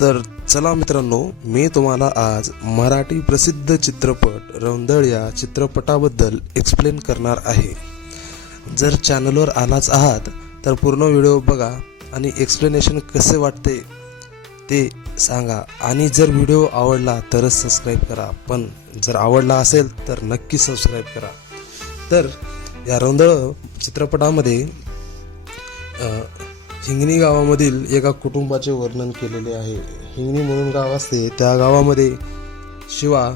तर चला मित्रांनो, मी तुम्हाला आज मराठी प्रसिद्ध चित्रपट रौंदळ या चित्रपटाबद्दल एक्सप्लेन करणार आहे. जर चॅनलवर आलाच आहात तर पूर्ण व्हिडिओ बघा आणि एक्सप्लेनेशन कसे वाटते ते सांगा. आणि जर व्हिडिओ आवडला तरच सबस्क्राईब करा, पण जर आवडला असेल तर नक्की सबस्क्राईब करा. तर या रौंदळ चित्रपटामध्ये हिंगणी गावामधील एका कुटुंबाचे वर्णन केलेले आहे. हिंगणी म्हणून गाव असते, त्या गावामध्ये शिवा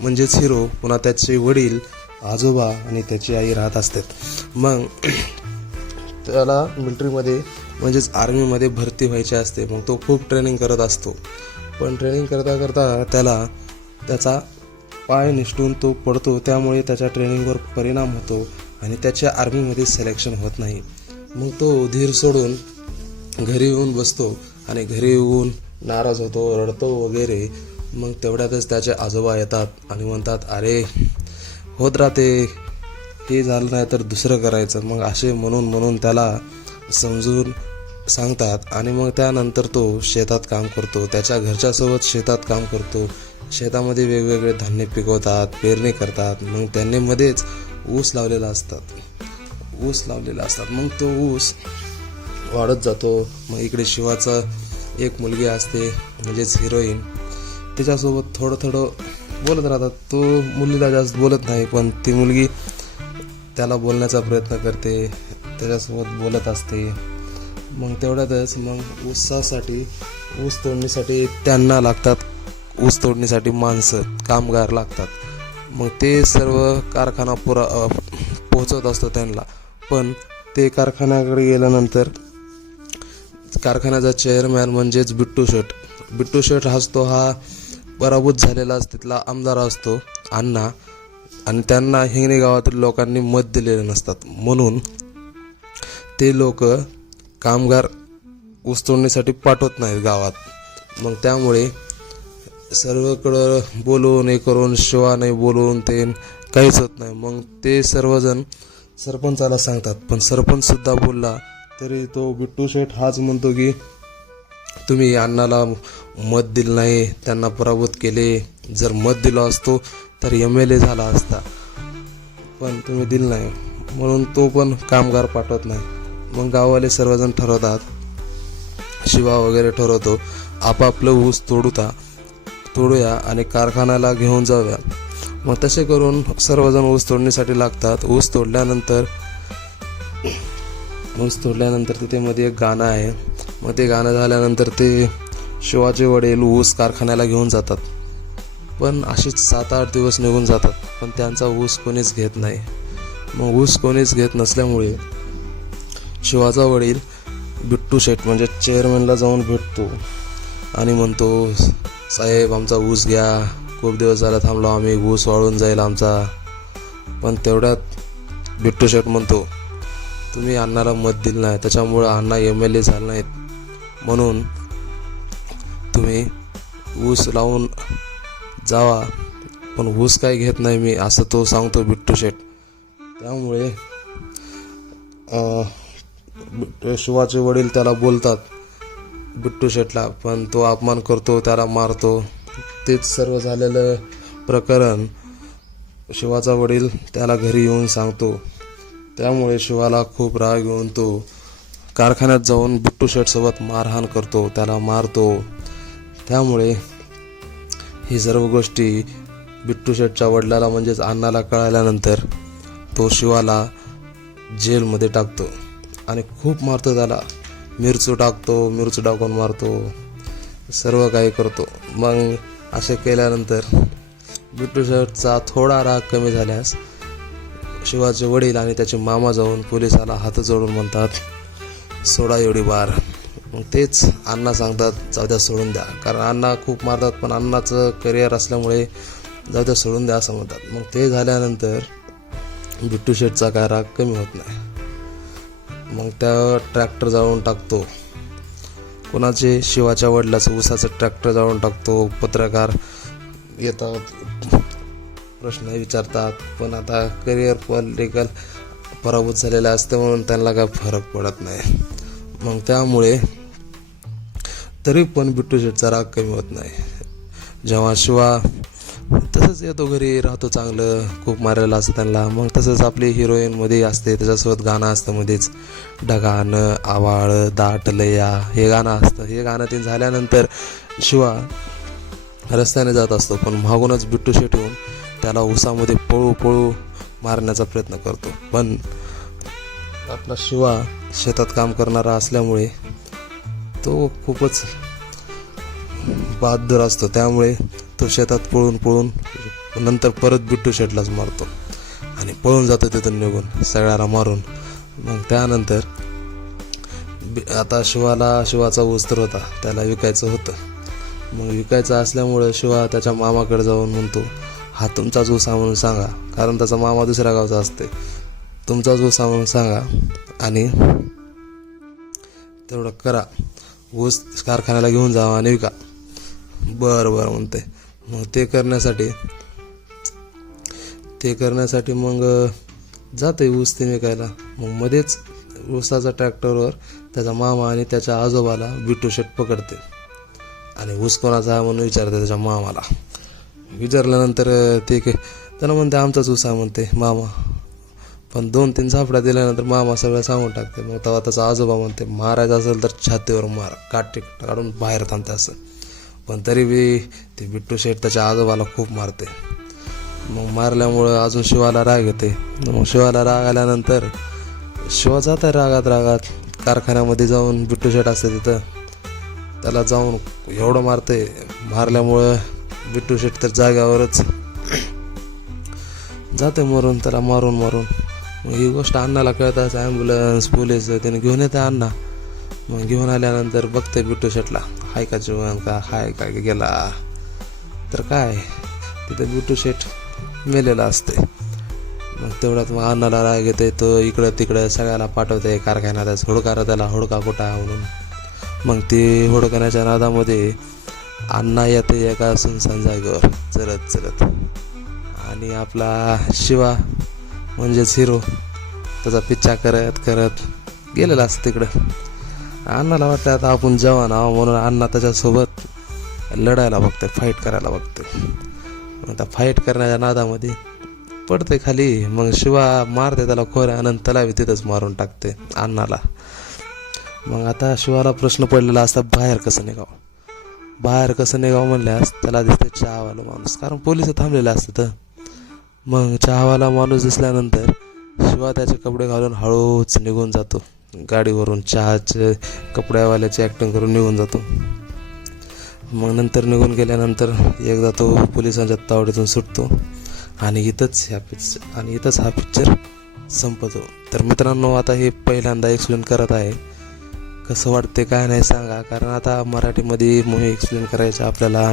म्हणजेच हिरो, पुन्हा त्याचे वडील, आजोबा आणि त्याची आई राहत असतात. मग त्याला मिलिटरीमध्ये म्हणजेच आर्मीमध्ये भरती व्हायची असते. मग तो खूप ट्रेनिंग करत असतो, पण ट्रेनिंग करता करता त्याला त्याचा पाय निसटून तो पडतो. त्यामुळे त्याच्या ट्रेनिंगवर परिणाम होतो आणि त्याच्या आर्मीमध्ये सिलेक्शन होत नाही. मग तो धीर सोडून घरी येऊन बसतो आणि घरी येऊन नाराज होतो, रडतो वगैरे. मग तेवढ्यातच त्याचे आजोबा येतात आणि म्हणतात, अरे होत राहते, हे झालं नाही तर दुसरं करायचं. मग असे म्हणून त्याला समजून सांगतात आणि मग त्यानंतर तो शेतात काम करतो. त्याच्या घरच्यासोबत शेतात काम करतो. शेतामध्ये वेगवेगळे धान्य पिकवतात, पेरणी करतात. मग त्यांनी मध्येच ऊस लावलेला असतात. मग तो ऊस वाढत जातो. मग इकडे शिवाचा एक मुलगी असते म्हणजेच हिरोईन, तिच्यासोबत थोडं बोलत राहतात. तो मुलीला जास्त बोलत नाही, पण ती मुलगी त्याला बोलण्याचा प्रयत्न करते, त्याच्यासोबत बोलत असते. मग तेवढ्यातच मग ऊस तोडणीसाठी त्यांना लागतात, ऊस तोडणीसाठी माणसं, कामगार लागतात. मग ते सर्व कारखाना पोहोचत असतो त्यांना. पण ते कारखान्याकडे गेल्यानंतर कारखान्याचा चेअरमॅन म्हणजेच बिट्टू शेठ असतो, हा पराभूत झालेला तिथला आमदार असतो अण्णा. आणि त्यांना हिंगणी गावातील लोकांनी मत दिलेले नसतात, म्हणून ते लोक कामगार ऊस तोडणीसाठी पाठवत नाहीत गावात. मग त्यामुळे सर्वकडं बोलून हे करून शिवा नाही बोलून ते काहीच होत नाही. मग ते सर्वजण सरपंचाला सांगतात, पण सरपंच सुद्धा बोलला तरी तो बिट्टू शेठ हाच म्हणतो की तुम्ही अण्णाला मत दिलं नाही, त्यांना पराभूत केले. जर मत दिलं असतो तर MLA झाला असता, पण तुम्ही दिलं नाही, म्हणून तो पण कामगार पाठवत नाही. मग गाववाले सर्वजण ठरवतात, शिवा वगैरे ठरवतो, आपापलं ऊस तोडूया आणि कारखान्याला घेऊन जाऊया. मग तसे करून सर्वजण ऊस तोडणीसाठी लागतात. ऊस तोडल्यानंतर तिथे मध्ये एक गाणं आहे. मग ते गाणं झाल्यानंतर ते शिवाचे वडील ऊस कारखान्याला घेऊन जातात. पण असेच 7-8 दिवस निघून जातात, पण त्यांचा ऊस कोणीच घेत नाही. मग ऊस कोणीच घेत नसल्यामुळे शिवाचा वडील बिट्टू शेठ म्हणजे चेअरमॅनला जाऊन भेटतो आणि म्हणतो, साहेब आमचा ऊस घ्या, खूप दिवस झाला थांबलो आम्ही, ऊस वाळून जाईल आमचा. पण तेवढ्यात बिट्टू शेठ म्हणतो, तुम्ही अण्णाला मत दिलं नाही, त्याच्यामुळं अण्णा MLA झाले नाहीत, म्हणून तुम्ही ऊस लावून जावा, पण ऊस काय घेत नाही मी, असं तो सांगतो बिट्टू शेठ. त्यामुळे शिवाचे वडील त्याला बोलतात बिट्टू शेठला, पण तो अपमान करतो, त्याला मारतो. तेच सर्व झालेलं प्रकरण शिवाचा वडील त्याला घरी येऊन सांगतो. त्यामुळे शिवाला खूप राग येऊन तो कारखान्यात जाऊन बिट्टू शेठसोबत मारहाण करतो, त्याला मारतो. त्यामुळे ही सर्व गोष्टी बिट्टू शेठच्या वडिलाला म्हणजेच अण्णाला कळाल्यानंतर तो शिवाला जेलमध्ये टाकतो आणि खूप मारतो, त्याला मिरचू टाकून मारतो, सर्व काही करतो. मग असे केल्यानंतर बिट्टू शेठचा थोडा राग कमी झाल्यास शिवाचे वडील आणि त्याचे मामा जाऊन पोलिसाला हात जोडून म्हणतात, सोडा एवढी बार. मग तेच अण्णा सांगतात, जाऊ द्या सोडून द्या, कारण अण्णा खूप मारतात, पण अण्णाचं करिअर असल्यामुळे जाऊ द्या सोडून द्या असं म्हणतात. मग ते झाल्यानंतर बिट्टू शेठचा काय राग कमी होत नाही. मग त्या ट्रॅक्टर जाळून टाकतो, कोणाचे शिवाच्या वडिलाचं ऊसाचं ट्रॅक्टर जाळून टाकतो. पत्रकार येतात, प्रश्न विचारतात, पण आता करिअर पॉलिटिकल पराभूत झालेलं असतं म्हणून त्यांना काय फरक पडत नाही. मग त्यामुळे तरी पण बिट्टू शेठचा राग कमी होत नाही. जेव्हा शिवा तसंच येतो घरी, राहतो चांगलं, खूप मारायला असतं त्यांना. मग तसंच आपली हिरोईनमध्ये असते, त्याच्यासोबत गाणं असतं मध्येच, ढगानं आवाळ दाटलया हे गाणं असतं. हे गाणं ते झाल्यानंतर शिवा रस्त्याने जात असतो, पण मागूनच बिट्टू शेठ येऊन त्याला उसामध्ये पळू पळू मारण्याचा प्रयत्न करतो. पण आपला शिवा शेतात काम करणारा असल्यामुळे तो खूपच बहादूर असतो, त्यामुळे तो शेतात पळून पळून नंतर परत बिट्टू शेठलाच मारतो आणि पळून जातो तिथून निघून सगळ्याला मारून. मग त्यानंतर आता शिवाचा ऊस तर होता, त्याला विकायचं होतं. मग विकायचं असल्यामुळं शिवा त्याच्या मामाकडे जाऊन म्हणतो, हा तुमचाच ऊस म्हणून सांगा, कारण त्याचा मामा दुसऱ्या गावचा असते. तुमचाच ऊस म्हणून सांगा आणि तेवढं करा, ऊस कारखान्याला घेऊन जावा आणि विका. बरं बरं म्हणते. मग ते करण्यासाठी मग जाते ऊस ते विकायला. मग मध्येच ऊसाच्या ट्रॅक्टरवर त्याचा मामा आणि त्याच्या आजोबाला बिट्टू शेठ पकडते आणि ऊस कोणाचा आहे म्हणून विचारते त्याच्या मामाला. विचारल्यानंतर ते त्याला म्हणते आमचाच ऊस आहे म्हणते मामा. पण 2-3 झापडा दिल्यानंतर मामा सगळं सांगून टाकते. मग तेव्हा त्याचा आजोबा म्हणते, मारायचं असेल तर छातीवर मार, काठी काढून बाहेर थांबते असं. पण तरी बी ते बिट्टू शेठ त्याच्या आजोबाला खूप मारते. मग मारल्यामुळं अजून शिवाला राग येते. मग शिवाला राग आल्यानंतर शिवा जात आहे रागात कारखान्यामध्ये जाऊन, बिट्टू शेठ असते तिथं, त्याला जाऊन एवढं मारल्यामुळं बिट्टू शेठ तर जाग्यावरच जाते मरून, त्याला मारून. मग ही गोष्ट अण्णाला कळताच ॲम्ब्युलन्स पोलीस त्याने घेऊन येते अण्णा. मग घेऊन आल्यानंतर बघते बिट्टू शेठला, हाय का जीवन का, हाय का गेला, तर काय तिथे बिट्टू शेठ मेलेला असते. मग तेवढ्यात मग अण्णाला राग येते, तो इकडं तिकडं सगळ्याला पाठवते कारखान्यात, हुडका कुठं आहे म्हणून. मग ती हुडकण्याच्या नादामध्ये अण्णा येते एका सुनसान जागेवर चलत आणि आपला शिवा म्हणजेच हिरो त्याचा पिच्छा करत गेलेला असतं तिकडं. अण्णाला वाटतं आता आपण जवान आहो म्हणून अण्णा त्याच्यासोबत लढायला बघते, फाईट करायला बघते. आता फाईट करण्याच्या नादामध्ये पडते खाली. मग शिवा मारते त्याला खोऱ्यानं, त्याला तिथंच मारून टाकते अण्णाला. मग आता शिवाला प्रश्न पडलेला असता, बाहेर कसं निघावं म्हणल्यास त्याला दिसते चहावाला माणूस, कारण पोलिस थांबलेले असतात. मग चहावाला माणूस दिसल्यानंतर शिवा त्याचे कपडे घालून हळूच निघून जातो गाडीवरून, चहाचे कपड्यावाल्याची ॲक्टिंग करून निघून जातो. मग नंतर निघून गेल्यानंतर एकदा तो पोलिसांच्या तावडीतून सुटतो आणि इथंच हा पिक्चर संपतो. तर मित्रांनो, आता हे पहिल्यांदा एक्सप्लेन करत आहे, कसं वाटते काय नाही सांगा, कारण आता मराठीमध्ये मूव्ही एक्सप्लेन करायचं आपल्याला